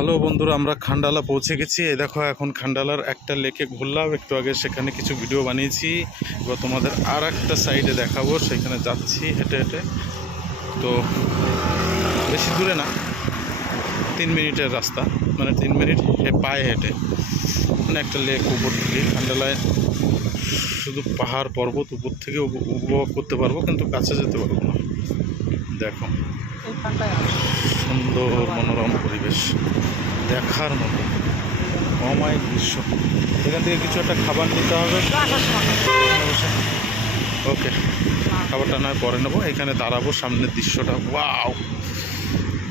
Hello বন্ধুরা, আমরা খান্ডালা পৌঁছে গেছি। এই দেখো, এখন খান্ডালার একটা লেকে ঘুরলাম একটু আগে, সেখানে কিছু ভিডিও বানিয়েছি। এবার তোমাদের আর একটা সাইডে দেখাবো, সেখানে যাচ্ছি হেঁটে হেঁটে। তো বেশি দূরে না, 3 মিনিটের রাস্তা, মানে 3 মিনিট পায়ে হেঁটে, মানে একটা লেক উপর থেকে। খান্ডালায় শুধু পাহাড় পর্বত উপর থেকে উপভোগ করতে পারবো, কিন্তু কাছে যেতে পারবো না। দেখো, সুন্দর মনোরম পরিবেশ, দেখার মতো অমায়িক দৃশ্য। এখান থেকে কিছু একটা খাবার নিতে হবে। ওকে, খাবারটা নয় পরে নেবো। এখানে দাঁড়াবো, সামনের দৃশ্যটা वाओ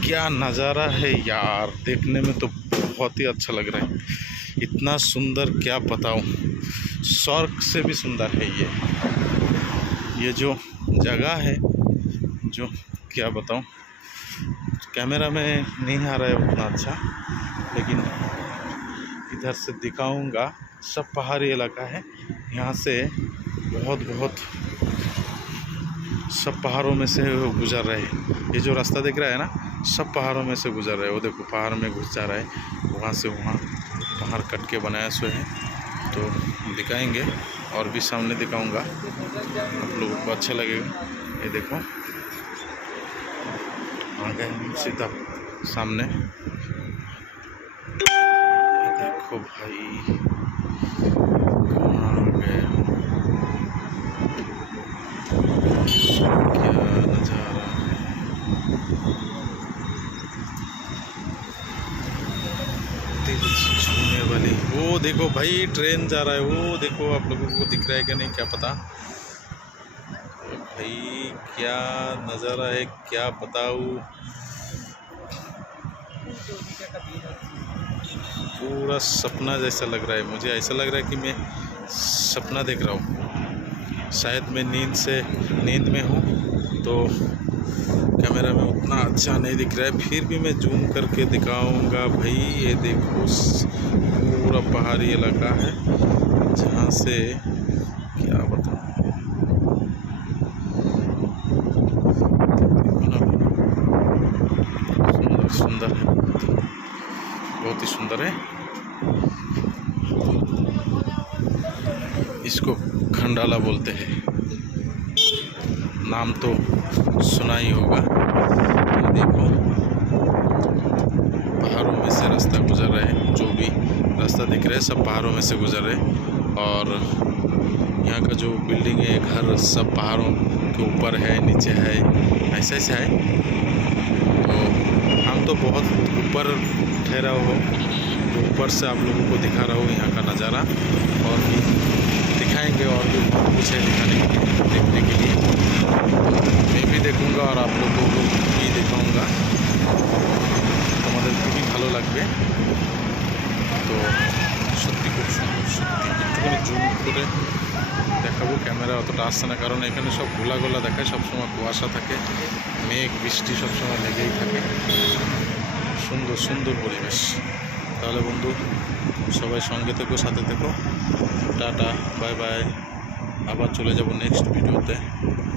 क्या नज़ारा है यार, देखने में तो बहुत ही अच्छा लग रहा है। इतना सुंदर क्या बताऊं, स्वर्ग से भी सुंदर है ये जो जगह है, जो क्या बताऊं, कैमरा में नहीं आ रहा है उतना अच्छा, लेकिन इधर से दिखाऊंगा। सब पहाड़ी इलाका है, यहाँ से बहुत बहुत सब पहाड़ों में से गुजर रहे हैं। ये जो रास्ता दिख रहा है ना, सब पहाड़ों में से गुजर रहे हैं। वो देखो, पहाड़ में घुस जा रहा है, वहाँ से वहाँ पहाड़ कट के बनाया सो है। तो दिखाएंगे, और भी सामने दिखाऊंगा, आप लोगों को अच्छा लगेगा। ये देखो, आ गए सीधा सामने। देखो भाई, कहाँ गए, क्या नज़ारा है। दिल छूने वाली, वो देखो भाई, ट्रेन जा रहा है। वो देखो, आप लोगों को दिख रहा है कि नहीं क्या पता। भाई क्या नज़ारा है, क्या बताऊँ। पूरा सपना जैसा लग रहा है मुझे। ऐसा लग रहा है कि मैं सपना देख रहा हूँ। शायद मैं नींद में हूँ, तो कैमरा में उतना अच्छा नहीं दिख रहा है। फिर भी मैं जूम करके दिखाऊंगा भाई। ये देखो, पूरा पहाड़ी इलाका है, जहाँ से क्या बताऊँ। सुंदर है, बहुत ही सुंदर है। इसको खंडाला बोलते हैं, नाम तो सुना ही होगा। ये देखो, पहाड़ों में से रास्ता गुजर रहा है। जो भी रास्ता दिख रहा है, सब पहाड़ों में से गुजर रहे हैं। और यहाँ का जो बिल्डिंग है, घर, सब पहाड़ों के ऊपर है, नीचे है, ऐसे ऐसे है। तो हम तो बहुत ऊपर ठहरा हो, तो ऊपर से आप लोगों को दिखा रहा हूँ यहाँ का नज़ारा। और भी दिखाएंगे, और भी बहुत कुछ है दिखाने के लिए, देखने के लिए। मैं भी देखूँगा और आप लोगों को भी दिखाऊँगा, তোমাদের খুবই ভালো লাগবে। তো সত্যি খুব সুন্দর, সত্যি একটুখানি জুম করে দেখাবো। ক্যামেরা অতটা আসছে না, কারণ এখানে সব গোলা গোলা দেখায়, সবসময় কুয়াশা থাকে, মেঘ বৃষ্টি সবসময় লেগেই থাকে। সুন্দর সুন্দর পরিবেশ। তাহলে বন্ধু, সবাই সঙ্গে থেকো, সাথে থেকো। Tata, bye bye. আবার চলে যাব নেক্সট ভিডিওতে।